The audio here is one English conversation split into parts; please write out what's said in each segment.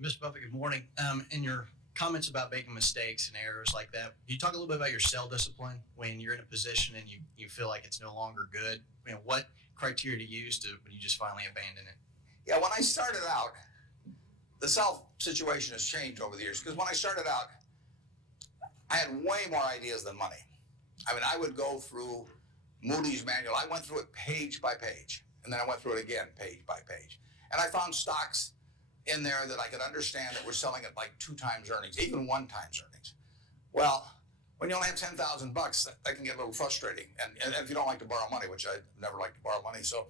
Mr. Buffett, good morning. In your comments about making mistakes and errors like that, can you talk a little bit about your sell discipline when you're in a position and you feel like it's no longer good? What criteria to use when you just finally abandon it? Yeah, when I started out, the sell situation has changed over the years because when I started out, I had way more ideas than money. I mean, I would go through Moody's manual. I went through it page by page, and then I went through it again page by page. And I found stocks in there that I could understand that were selling at like 2 times earnings, even 1 times earnings. Well, when you only have $10,000, that can get a little frustrating. And if you don't like to borrow money, which I never like to borrow money, so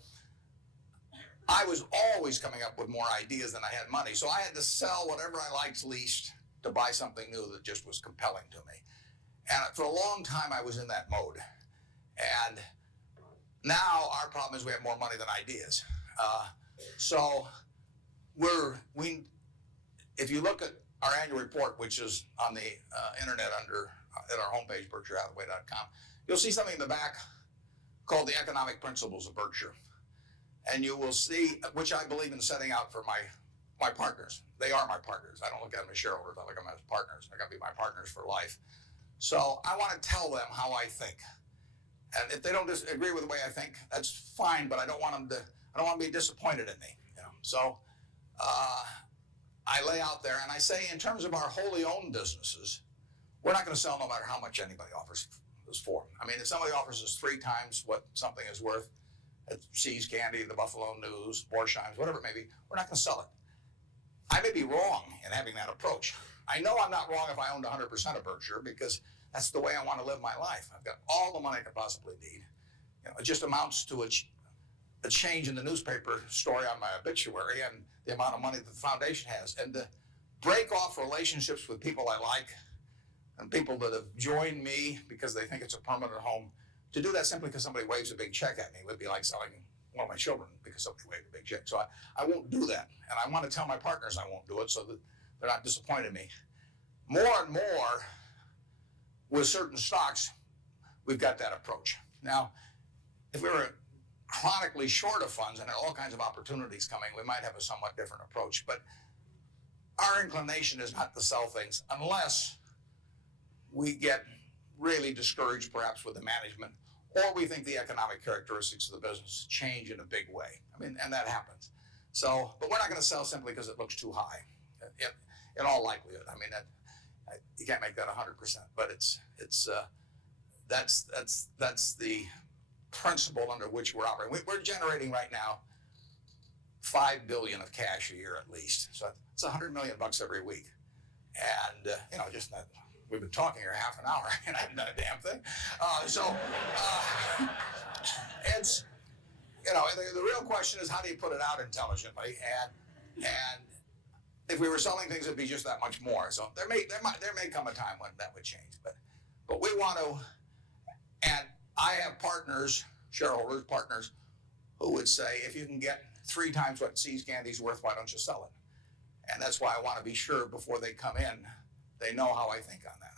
I was always coming up with more ideas than I had money. So I had to sell whatever I liked least to buy something new that just was compelling to me. And for a long time, I was in that mode. And now our problem is we have more money than ideas. So if you look at our annual report, which is on the internet at our homepage, BerkshireHathaway.com, you'll see something in the back called the Economic Principles of Berkshire. And you will see, which I believe in setting out for my partners. They are my partners. I don't look at them as shareholders. I look at them as partners. They're going to be my partners for life. So I want to tell them how I think. And if they don't agree with the way I think, that's fine. But I don't want them to be disappointed in me. So I lay out there and I say, in terms of our wholly owned businesses, we're not going to sell no matter how much anybody offers us for. I mean, if somebody offers us 3 times what something is worth, at See's Candy, the Buffalo News, Borsheim's, whatever it may be, we're not going to sell it. I may be wrong in having that approach. I know I'm not wrong if I owned 100% of Berkshire because that's the way I want to live my life. I've got all the money I could possibly need. It just amounts to a change in the newspaper story on my obituary and the amount of money that the foundation has. And to break off relationships with people I like and people that have joined me because they think it's a permanent home, to do that simply because somebody waves a big check at me would be like selling one of my children because somebody waved a big check. So I won't do that. And I want to tell my partners I won't do it so that they're not disappointed in me. More and more with certain stocks, we've got that approach. Now, if we were chronically short of funds and had all kinds of opportunities coming, we might have a somewhat different approach. But our inclination is not to sell things unless we get really discouraged perhaps with the management, or we think the economic characteristics of the business change in a big way. I mean, and that happens. So, but we're not going to sell simply because it looks too high. In all likelihood, I mean, you can't make that 100%, but that's the principle under which we're operating. We're generating right now $5 billion of cash a year at least. So it's $100 million every week, and just that. We've been talking here half an hour and I haven't done a damn thing. It's, the real question is how do you put it out intelligently? And if we were selling things, it'd be just that much more. So there may come a time when that would change. But we want to, and I have partners, shareholders, partners, who would say, if you can get 3 times what See's Candy's worth, why don't you sell it? And that's why I want to be sure before they come in, they know how I think on that.